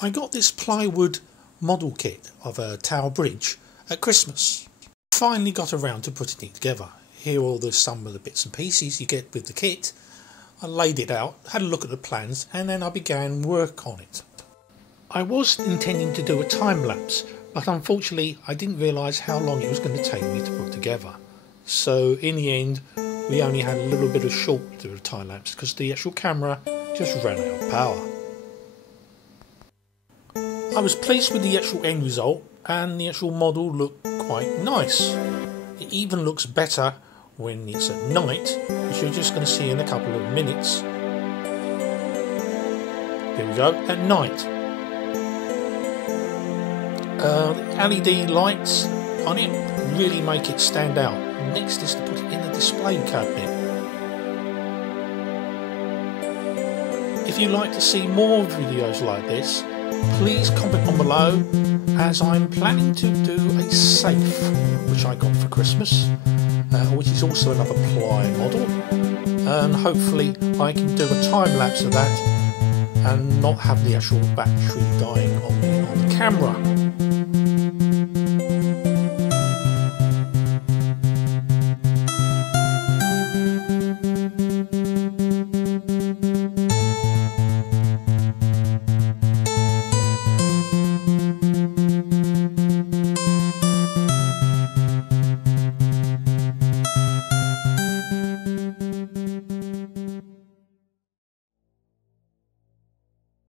I got this plywood model kit of a Tower Bridge at Christmas. Finally got around to putting it together. Here are some of the bits and pieces you get with the kit. I laid it out, had a look at the plans, and then I began work on it. I was intending to do a time lapse, but unfortunately I didn't realise how long it was going to take me to put together. So in the end we only had a little bit of short time lapse because the actual camera just ran out of power. I was pleased with the actual end result, and the actual model looked quite nice. It even looks better when it's at night, which you're just going to see in a couple of minutes. Here we go, at night. The LED lights on it really make it stand out. Next is to put it in a display cabinet. If you'd like to see more videos like this, please comment on below, as I'm planning to do a safe which I got for Christmas, which is also another ply model, and hopefully I can do a time lapse of that and not have the actual battery dying on the camera.